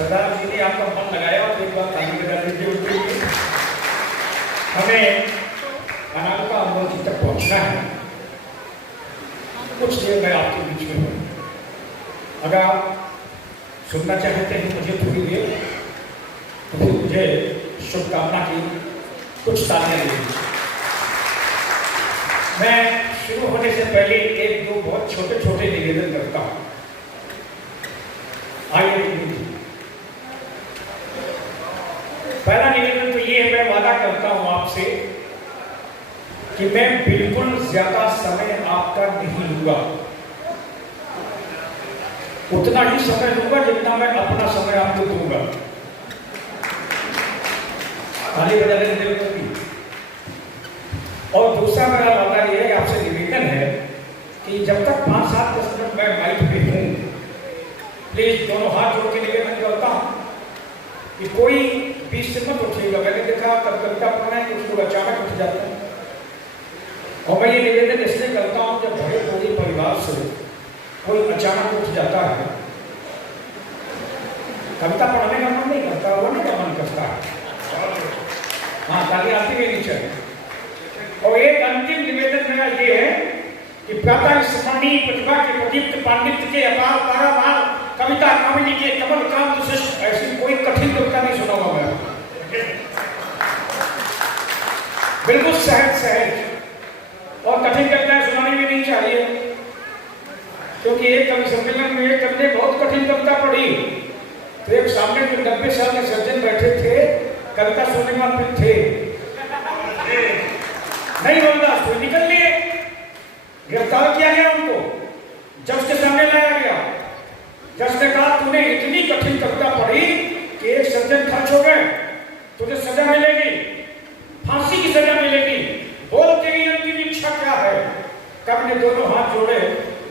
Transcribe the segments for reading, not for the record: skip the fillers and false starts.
सरदार जी ने आपका मन लगाया तो एक बार ताली बजा दीजिए उनके लिए। हमें अनामिका अमोल जी तक पहुंचना है, कुछ देर में आपके बीच में हूँ। अगर आप सुनना चाहते हैं मुझे थोड़ी देर, तो फिर मुझे शुभकामना की कुछ तालियां दीजिए। मैं शुरू होने से पहले एक दो बहुत छोटे छोटे निवेदन करता हूँ। आइए पहला निवेदन तो ये है, मैं वादा करता हूं आपसे कि मैं बिल्कुल ज्यादा समय आपका नहीं लूंगा, उतना ही समय लूंगा जितना मैं अपना समय आपको दूंगा। ताली बजाने देने की। और दूसरा मेरा वादा यह है, आपसे निवेदन है कि जब तक 5-7 मिनट मैं माइक पे हूं, प्लीज दोनों हाथ जोड़ के निवेदन करता हूं कि कोई बीच से मत उठिएगा। मैंने देखा कविता पढ़ना है, कुछ लोग अचानक उठ जाते हैं। और मैं ये निवेदन इसलिए करता हूं, जब बड़े पूरे परिवार से कोई अचानक उठ जाता है, कविता पढ़ने का मन नहीं करता, रोने का मन करता है। हाँ, ताली आती है नीचे। और एक अंतिम निवेदन मेरा ये है कि प्रातः स्मरणीय प्रतिभा के प्रदीप्त पांडित्य के अपार पारावार कविता कामिनी के कमल कांत श्रेष्ठ, ऐसी कोई कठिन कविता नहीं सुनाऊंगा मैं। बिल्कुल सहज सहज और कठिन कविताएं सुनानी भी नहीं चाहिए, क्योंकि एक कवि सम्मेलन में एक कवि ने बहुत कठिन कविता पढ़ी, तो एक सामने जो 90 साल के सज्जन बैठे थे, कविता सुनने में फिर थे नहीं बोलना, तो निकल लिए, गिरफ्तार किया गया उनको, जज के सामने लाया गया। जज ने कहा तूने इतनी कठिन कविता पढ़ी कि एक सज्जन खर्च हो गए, तुझे सजा मिलेगी, फांसी की सजा मिलेगी, बोल तेरी अंतिम इच्छा क्या है। कवि ने दोनों हाथ जोड़े,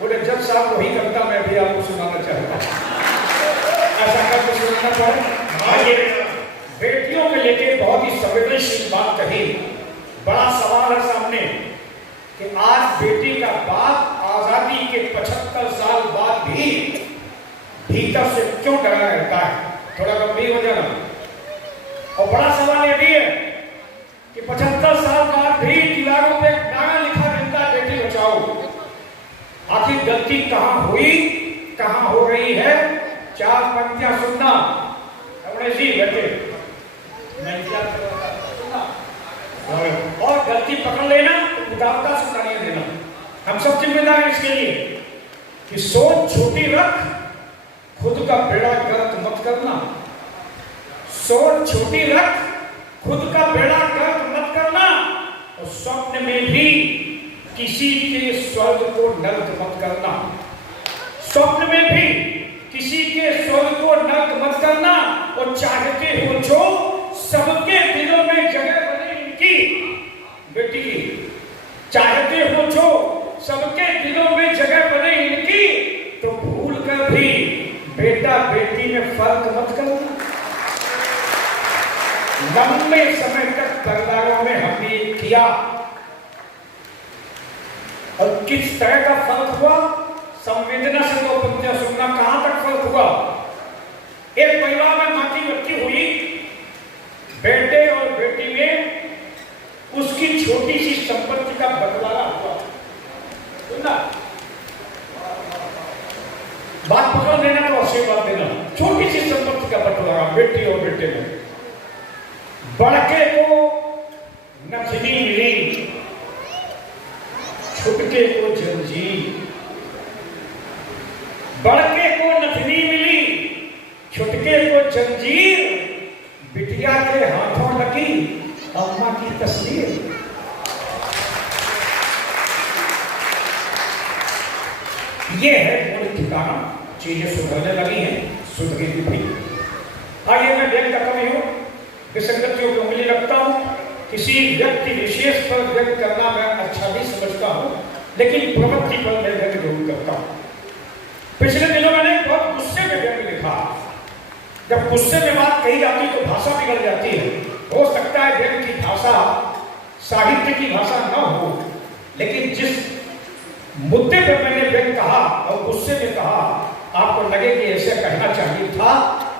बोले जज साहब वही कविता मैं भी आपको सुनाना चाहता हूं। ऐसा करके सुनना पड़े। बेटियों के लेके बहुत ही संवेदनशील बात कही। बड़ा सवाल है सामने कि आज बेटी का बाप आजादी के 75 साल बाद भी भीतर से क्यों डरा रहता है। थोड़ा गंभीर हो जाना। और बड़ा सवाल यह भी है कि 75 साल बाद भी दीवारों पे नारा लिखा मिलता है बेटी बचाओ। आखिर गलती कहां हुई, कहां हो रही है? 4 पंक्तियां सुनना। अपने जी बैठे नहीं क्या सुनना और गलती पकड़ लेना, उदारता से तालियां देना। हम सब जिम्मेदार हैं इसके लिए कि सोच छोटी रख, खुद का बेड़ा गर्क मत करना। सोच छोटी रख, खुद का बेड़ा गर्क मत करना। और स्वप्न में भी किसी के स्वर्ग को नर्क मत करना। स्वप्न में भी किसी के स्वर्ग को नर्क मत करना। और चाहते हो जो सबके दिलों में जगह बने इनकी, बेटी चाहते हो जो सबके दिलों में जगह बने इनकी, तो भूल कर भी बेटा बेटी में फर्क मत करना। लंबे समय तक परिवारों में हमने किया और किस तरह का फर्क हुआ? संवेदना से 2 पंक्तियां सुनना। कहां तक फर्क हुआ? एक परिवार में मां की मृत्यु हुई, बेटे और बेटी में उसकी छोटी सी संपत्ति का बंटवारा हुआ। सुनना, बात पकड़ लेना तो आशीर्वाद देना। छोटी सी संपत्ति का बंटवारा बेटी और बेटे में। बड़के को नथनी मिली, छुटके को जंजीर। बड़के को नथनी मिली, छुटके को जंजीर। बिटिया के हाथों लगी अम्मा की तस्वीर। ये है मूल ठिकाना। चीजें सुधरने लगी हैं, सुधरी भी। आइए मैं व्यक्त का कवि हूं, विसंगतियों को उंगली रखता हूं, किसी व्यक्ति विशेष पर व्यक्त करना मैं अच्छा नहीं समझता हूं, लेकिन प्रवृत्ति पर मैं व्यक्त जरूर करता हूं। पिछले दिनों मैंने बहुत गुस्से में व्यक्त लिखा। जब गुस्से में बात कही जाती तो भाषा बिगड़ जाती है। हो सकता है व्यक्त की भाषा साहित्य की भाषा न हो, लेकिन जिस मुद्दे पर मैंने व्यक्त कहा और गुस्से में कहा, आपको लगे कि ऐसे कहना चाहिए था,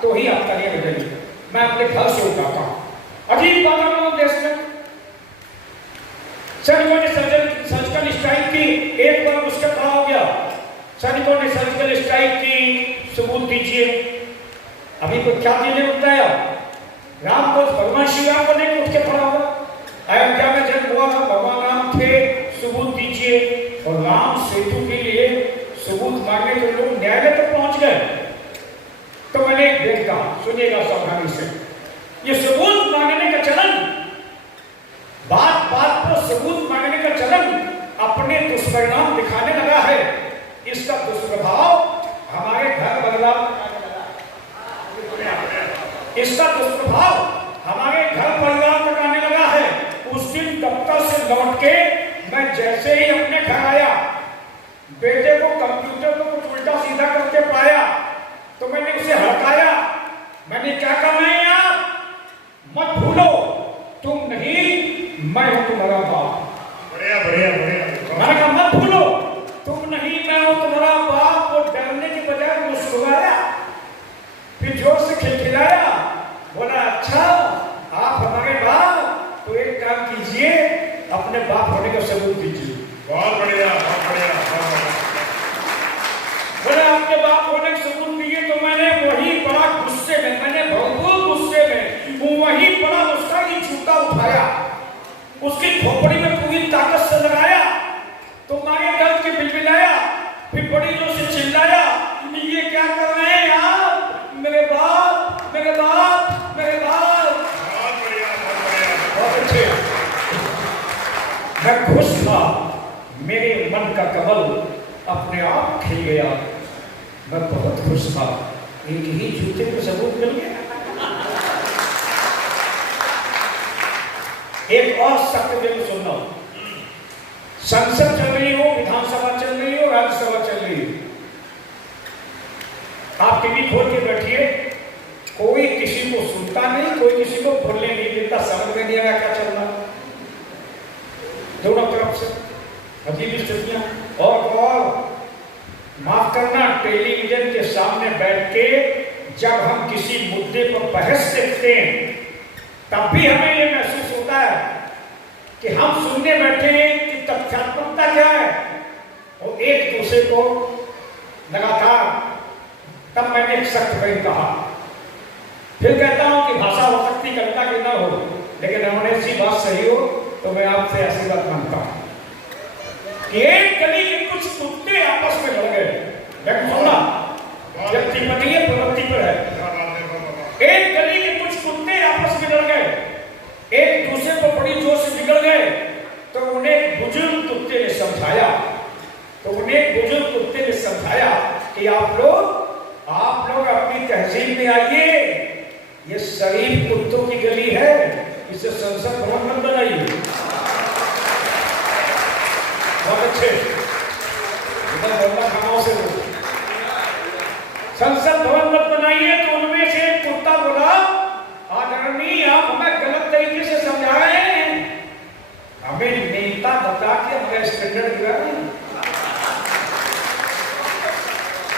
तो ही आपका लिए बदलेगी। मैं अपने घर से उठाता हूँ। अजीब बात देश में सैनिकों ने सर्जिकल स्ट्राइक की, एक बार उसके खड़ा हो गया, सैनिकों ने सर्जिकल स्ट्राइक की, सबूत दीजिए। अभी तो क्या देने बताया, राम को भगवान श्री राम को नहीं उठ के खड़ा हुआ, अयोध्या में जन्म हुआ, भगवान राम थे, सबूत दीजिए। और राम सेतु के लिए सबूत मांगे तो लोग न्यायालय तक पहुंच गए। तो मैंने एक भेद कहा, सुनिएगा सावधानी से, ये सबूत मांगने का चलन, बात बात पर सबूत मांगने का चलन अपने दुष्परिणाम दिखाने लगा है। इसका दुष्प्रभाव हमारे घर बदलाव, इसका दुष्प्रभाव हमारे घर परिवार तक आने लगा है। उस दिन दफ्तर से लौट के मैं जैसे ही अपने घर आया, बेटे को कंप्यूटर को कुछ उल्टा सीधा करके पाया तो मैंने उसे हटाया। मैंने क्या कहा है यार, मत भूलो तुम नहीं, मैं हूं तुम्हारा बाप। बढ़िया बढ़िया बढ़िया। मैंने कहा मत भूलो तुम नहीं, मैं हूं तुम्हारा बाप। वो डरने की बजाय मुस्कुराया, फिर जोर से खिलखिलाया, बोला अच्छा आप हमारे बाप, तो एक काम कीजिए, अपने बाप होने का सबूत दीजिए। बहुत बढ़िया बहुत बढ़िया बहुत बढ़िया। बोले आपके बाप होने का सबूत दिए। तो मैंने वही बड़ा गुस्से में, मैंने बहुत गुस्से में वही बड़ा उसका ही जूता उठाया, उसकी खोपड़ी में पूरी ताकत से लगाया, तो मारे दर्द के बिलबिलाया, फिर बड़ी जोर से चिल्लाया, ये क्या कर रहे हैं आप, मेरे बाप मेरे बाप मेरे बाप। बहुत बढ़िया बहुत बढ़िया। बहुत अच्छे। मैं खुश था, मेरे मन का कमल अपने आप खिल गया, मैं बहुत खुश था। एक ही जूते को सबूत मिल गया। एक और सत्य को सुनना, संसद चल रही हो, विधानसभा चल रही हो, राज्यसभा चल रही हो, आप टीवी खोल के बैठिए, कोई किसी को सुनता नहीं, कोई किसी को बोलने नहीं देता, समझ में नहीं आया क्या चल रहा, दोनों तरफ से अजीब स्थितियां। और माफ करना, टेलीविजन के सामने बैठ के जब हम किसी मुद्दे पर बहस देखते हैं तब भी हमें यह महसूस होता है कि हम सुनने बैठे हैं कि तथ्यात्मकता क्या है, और एक दूसरे को लगातार। तब मैंने एक सख्त बहन कहा, फिर कहता हूं कि भाषा हो सकती कविता की ना हो, लेकिन हमने सी बात सही हो तो मैं आपसे ऐसी बात मानता हूं कि एक गली के कुछ कुत्ते आपस में लड़ गए। लेकिन सुनना, व्यक्ति पर नहीं है, प्रवृत्ति पर है। एक गली के कुछ कुत्ते आपस में लड़ गए, एक दूसरे को बड़ी जोर से बिगड़ गए, तो उन्हें एक बुजुर्ग कुत्ते ने समझाया, कि आप लोग अपनी तहसील में आइए, ये शरीफ कुत्तों की गली है, इसे संसद भवन मत बनाइए। बहुत अच्छे, खानाओं से संसद भवन मत बनाइए। तो उनमें से एक कुत्ता बोला, आदरणीय आप हमें गलत तरीके से समझा रहे हैं, हमें नेता बता के हमारा स्टैंडर्ड गिरा रहे हैं।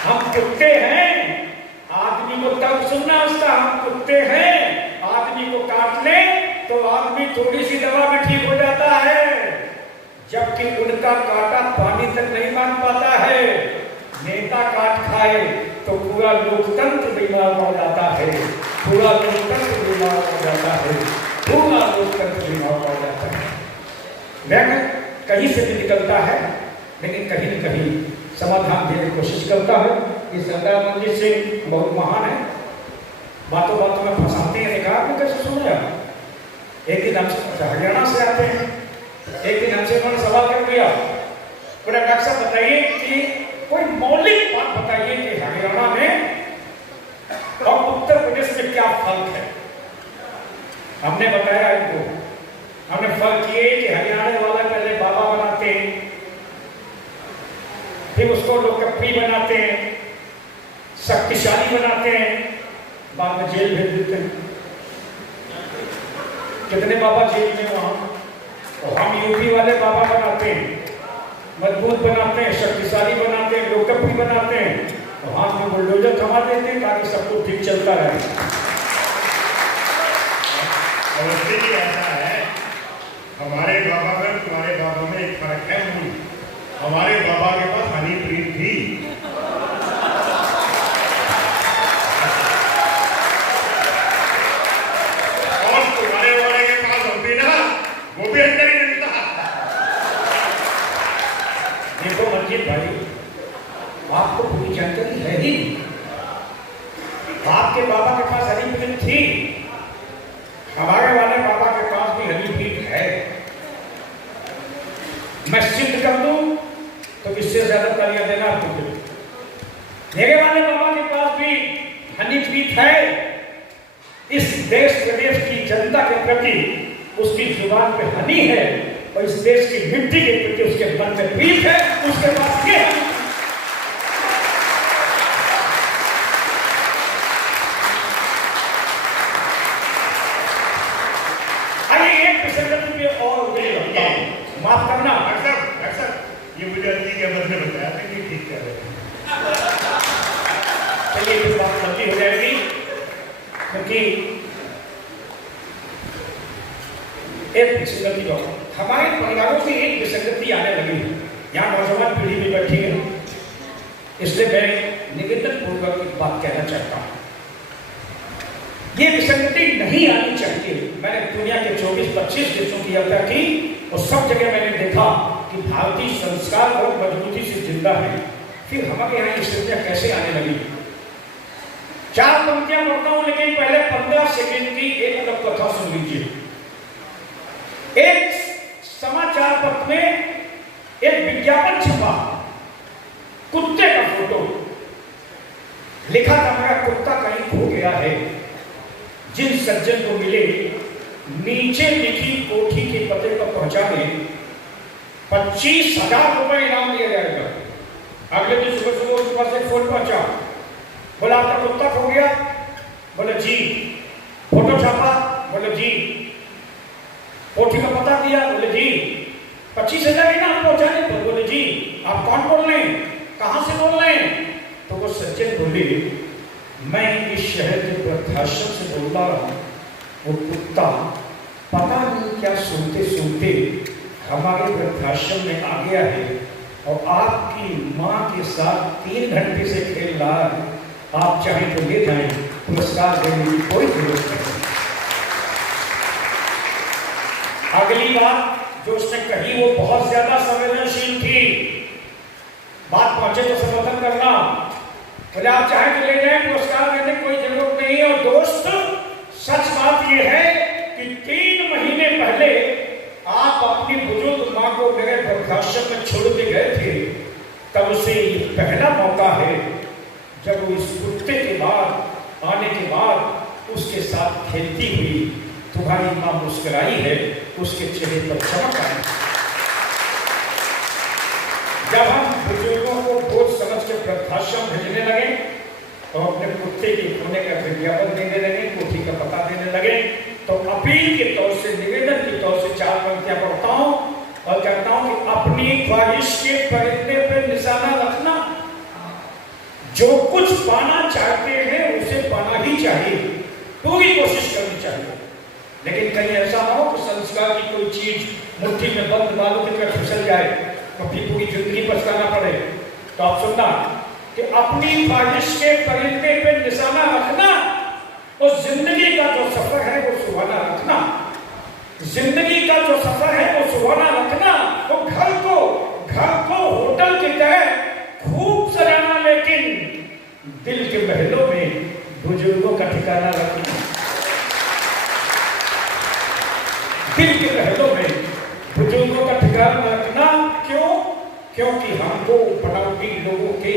हम कुत्ते हैं, आदमी को तब सुनना उसका, हम कुत्ते हैं, आदमी को काट ले तो आदमी थोड़ी सी दवा में ठीक हो जाता है, जबकि उनका काटा पानी तक नहीं मान पाता है। नेता काट खाए तो पूरा लोकतंत्र बीमार हो जाता है, पूरा लोकतंत्र बीमार हो जाता है, पूरा लोकतंत्र बीमार हो जाता है। लेकिन कहीं से भी निकलता है, लेकिन कहीं न कहीं समाधान देने की कोशिश करता है। ये सरदार मंदिर से बहुत महान है, बातों बातों में फंसाते हैं। देखा आपने कैसे सुना? एक दिन हमसे हरियाणा से आते हैं, एक दिन हमसे उन्होंने सवाल कर दिया, पूरा नक्शा बताइए कि कोई मौलिक बात बताइए कि हरियाणा में और उत्तर प्रदेश में क्या फर्क है। हमने बताया इनको, हमने फर्क किए कि हरियाणा वाला पहले बाबा बनाते हैं, फिर उसको लोकप्रिय बनाते हैं, शक्तिशाली बनाते हैं, बाद में जेल भेज देते हैं। कितने बाबा जेल में वहां, और हम यूपी वाले बाबा बनाते हैं, मजबूत बनाते हैं, शक्तिशाली बनाते हैं, लोकप्रिय बनाते हैं, तो हाथ में बुलडोजर थमा देते ताकि सब कुछ ठीक चलता रहे। अवस्थी जी ऐसा है, हमारे बाबा में तुम्हारे बाबा में एक फर्क है। हमारे बाबा के पास हनीप्रीत थी, और तुम्हारे वाले के पास होती ना, वो भी अंदर ही नहीं था। देखो मंजीत भाई, आपको पूरी जानकारी है ही नहीं। आपके बाबा के पास हनीप्रीत थी, हमारे वाले बाबा के पास भी हनीप्रीत है। मैं सिद्ध कर दूं तो इससे ज्यादा तालियां देना आपको। मेरे वाले बाबा के पास भी हनीप्रीत है। इस देश प्रदेश की जनता के प्रति उसकी जुबान पे हनी है, और इस देश की मिट्टी के प्रति उसके मन में प्रीत है। उसके पास ये है। आइए एक विसंगति पे और माफ करना। अक्सर ये मुझे अति के बदले बताया था कि ठीक कर रहे हैं। चलिए इस बात लंबी हो जाएगी, क्योंकि एक विसंगति को हमारे परिवारों से एक विसंगति आने लगी है। यहाँ नौजवान पीढ़ी भी बैठी है, इसलिए मैं निवेदन पूर्वक एक बात कहना चाहता हूँ। ये विसंगति नहीं आनी चाहिए। मैंने दुनिया के 24-25 देशों की यात्रा की और सब जगह मैंने देखा कि भारतीय संस्कार बहुत मजबूती से जिंदा है। फिर हमारे यहाँ ये स्थितियां कैसे आने लगी? 4 पंक्तियां पढ़ता हूं, लेकिन पहले 15 सेकंड की एक अलग कथा सुन लीजिए। एक समाचार पत्र में एक विज्ञापन छपा, कुत्ते का फोटो, लिखा था मेरा कुत्ता कहीं खो गया है, जिन सज्जन को मिले नीचे लिखी कोठी के पते पर पहुंचा दें 25,000 रुपए इनाम दिया जाएगा। अगले दिन सुबह सुबह उसके पास एक फोन पहुंचा, बोला आपका कुत्ता खो गया? बोले जी। फोटो छापा? बोले जी। कोठी का पता दिया? बोले जी। 25,000 इनाम पहुंचाने पर? बोले जी। आप कौन बोल रहे हैं, कहां से बोल रहे हैं? तो वो सज्जन बोले, मैं इस शहर के वृद्धाश्रम से बोल रहा हूं। वो कुत्ता पता नहीं क्या सुनते सुनते हमारे वृद्धाश्रम में आ गया है और आपकी मां के साथ 3 घंटे से खेल रहा है। आप चाहें तो ले जाएं, पुरस्कार देने की कोई जरूरत नहीं। अगली बात जो उसने कही वो बहुत ज्यादा संवेदनशील थी। बात पहुंचे तो समर्थन करना। बोले आप चाहे तो ले जाए, पुरस्कार देने की कोई जरूरत नहीं है। और दोस्त, सच बात यह है कि 3 महीने पहले आप अपनी बुजुर्ग मां को मेरे वृद्धाश्रम में छोड़ के गए थे। तब उसे पहला मौका है जब वो इस कुत्ते के बाद आने के बाद उसके साथ खेलती हुई तुम्हारी मां मुस्कुराई है, उसके चेहरे पर चमक आई। जब हम बुजुर्गों को बोझ समझ के वृद्धाश्रम भेजने लगे तो अपने कुत्ते के खोने का विज्ञापन देने लगे, कोठी का पता देने लगे, तो अपील के तौर से, निवेदन के तौर से 4 पंक्तियां पढ़ता हूं और कहता हूं कि अपनी ख्वाहिश के परिंदे पर निशाना रखना। जो कुछ पाना चाहते हैं उसे पाना ही चाहिए, पूरी कोशिश करनी चाहिए। लेकिन कहीं ऐसा ना हो कि संस्कार की कोई चीज मुट्ठी में बंद बालों की तरह फिसल जाए तो फिर पूरी जिंदगी पछताना पड़े। तो आप सुनना कि अपनी ख्वाहिश के परिंदे पे निशाना रखना और जिंदगी का जो सफर है वो सुहाना रखना। जिंदगी का जो सफर है वो सुहाना रखना। तो घर को होटल की तरह खूब सजाना, लेकिन दिल के महलों में बुजुर्गों का ठिकाना रखना। दिल के महलों में बुजुर्गों का ठिकाना रखना। क्यों? क्योंकि हमको बनावटी लोगों के,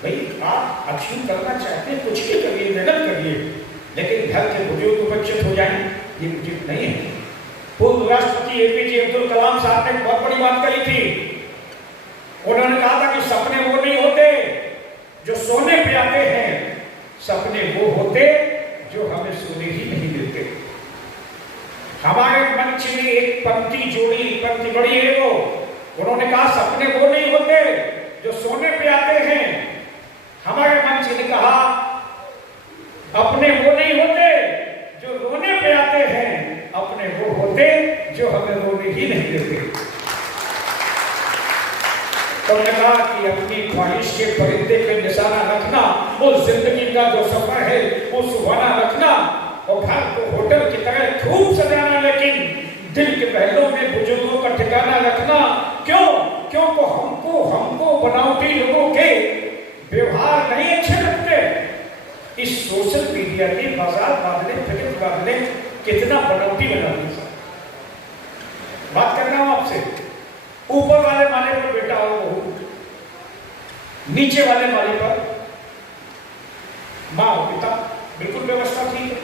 भाई आप अचीव करना चाहते हैं, कुछ भी करिए, मेहनत करिए, लेकिन घर के बुजुर्ग बच्चे हो जाएं, ये उचित नहीं है। पूर्व राष्ट्रपति एपीजे अब्दुल कलाम साहब ने बहुत बड़ी बात कही थी। उन्होंने कहा था कि सपने वो नहीं होते जो सोने पे आते हैं, सपने वो होते जो हमें सोने ही नहीं देते। हमारे मंच में एक पंक्ति जोड़ी, पंक्ति बड़ी है वो, उन्होंने कहा सपने वो नहीं होते जो सोने पे आते हैं, हमारे मंच ने कहा अपने वो नहीं होते जो रोने पे आते हैं, अपने वो होते जो हमें रोने ही नहीं देते। तो मैंने कहा कि अपनी ख्वाहिश के परिंदे पे निशाना रखना, वो जिंदगी का जो सफर है वो सुहाना रखना, और घर को होटल की तरह खूब सजाना, लेकिन दिल के पहलुओं में बुजुर्गों का ठिकाना रखना। क्यों? क्योंकि हमको बनावटी लोगों के व्यवहार नहीं अच्छे लगते। इस सोशल मीडिया के बाजार बादले फिक्र बादले कितना बनावटी बना दिया। बात कर रहा हूं आपसे, ऊपर वाले माले पर बेटा हो बहू, नीचे वाले माले पर माँ और पिता, बिल्कुल व्यवस्था ठीक है।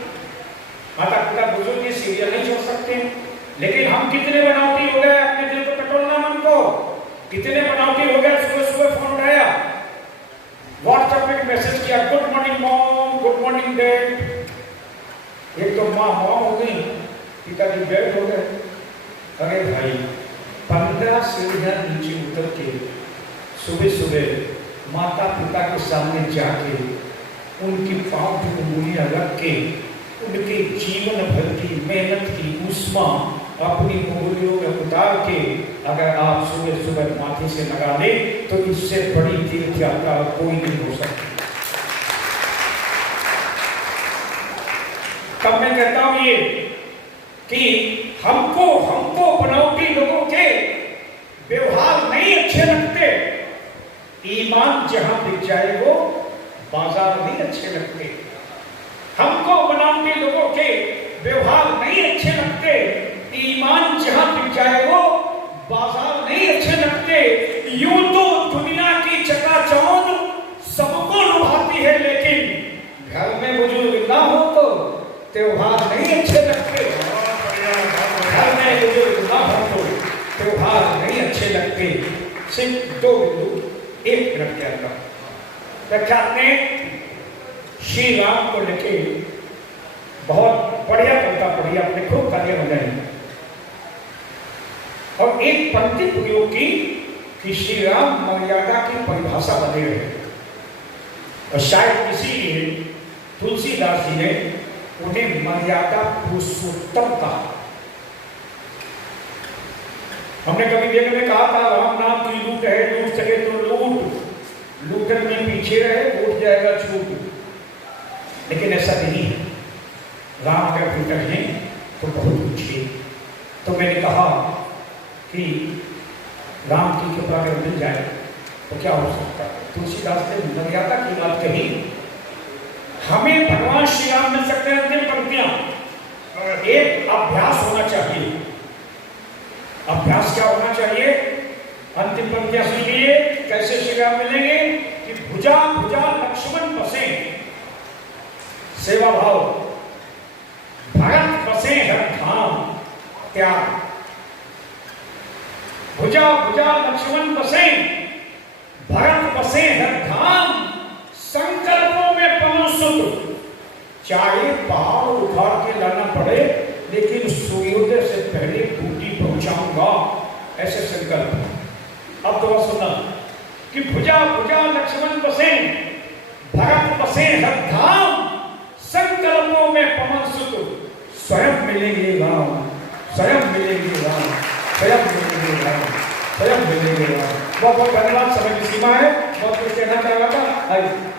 माता पिता बुजुर्ग ये सीरियल नहीं छोड़ सकते, लेकिन हम कितने बनावटी हो गए, अपने दिल को टटोलना मन को, कितने बनावटी हो गए। सुबह सुबह फोन उठाया, व्हाट्सएप में मैसेज किया, good morning mom, good morning dad. एक तो माँ मॉम हो गई, पिताजी डैड हो गए। अरे भाई, 15 सीढ़ियां नीचे उतर के सुबह सुबह माता पिता के सामने जाके उनकी पांव की उंगलियां रख के उनके जीवन भर की मेहनत की उस्मा अपनी उंगलियों में उतार के अगर आप सुबह सुबह माथे से लगा ले तो इससे बड़ी तीर्थ यात्रा कोई नहीं हो सकती। तब मैं कहता हूं ये कि हमको बनावटी लोगों के व्यवहार नहीं अच्छे लगते। ईमान जहां बिक जाए वो बाजार नहीं अच्छे लगते। हमको बनावटी लोगों के व्यवहार नहीं अच्छे लगते। ईमान जहां बिक जाए वो बाजार नहीं अच्छे लगते। यूं तो दुनिया की चकाचौंध सबको लुभाती है, लेकिन घर में बुजुर्ग ना हो तो त्योहार नहीं अच्छे लगते। घर में बुजुर्ग ना हो तो त्योहार नहीं अच्छे लगते। सिर्फ 2 बिंदु 1 मिनट के अंदर प्रख्यात ने श्री राम को लेके बहुत बढ़िया कविता पढ़ी, अपने खूब तालियां बजाई और एक पंक्ति प्रयोग की कि श्री राम मर्यादा की परिभाषा बने रहे। और शायद इसीलिए तुलसीदास जी ने उन्हें मर्यादा पुरुषोत्तम कहा। हमने कभी देखने में कहा था राम नाम की लूट है, लूट सके तो लूट, लूटन में पीछे रहे उठ जाएगा छूट। लेकिन ऐसा नहीं है, राम अगर भीतर हैं तो बहुत ऊंचे। तो मैंने कहा कि राम की कृपा अगर मिल जाए तो क्या हो सकता है। तुलसीदास ने मर्यादा की बात कही। हमें भगवान श्री राम मिल सकते हैं। अंतिम पंक्तियां, एक अभ्यास होना चाहिए। अभ्यास क्या होना चाहिए? अंतिम पंक्तियां सुनिए, कैसे श्री राम मिलेंगे कि भुजा भुजा लक्ष्मण बसे, सेवा भाव, भरत बसे हर धाम त्याग। भुजा भुजा लक्ष्मण बसे, भरत बसे हर धाम, संकल्पों में पवन सुत, चाहे पहाड़ उखाड़ के लाना पड़े लेकिन सूर्योदय से पहले बूटी पहुंचाऊंगा, ऐसे संकल्प। अब तो सुना कि भुजा भुजा लक्ष्मण बसे, भरत बसे हर धाम, संकल्पों में पवन सुत, स्वयं मिलेंगे राम, स्वयं मिलेंगे राम, स्वयं मिलेंगे राम, स्वयं मिलेंगे राम। बहुत बहुत धन्यवाद। समय की सीमा है, बहुत कुछ कहना चाह रहा था।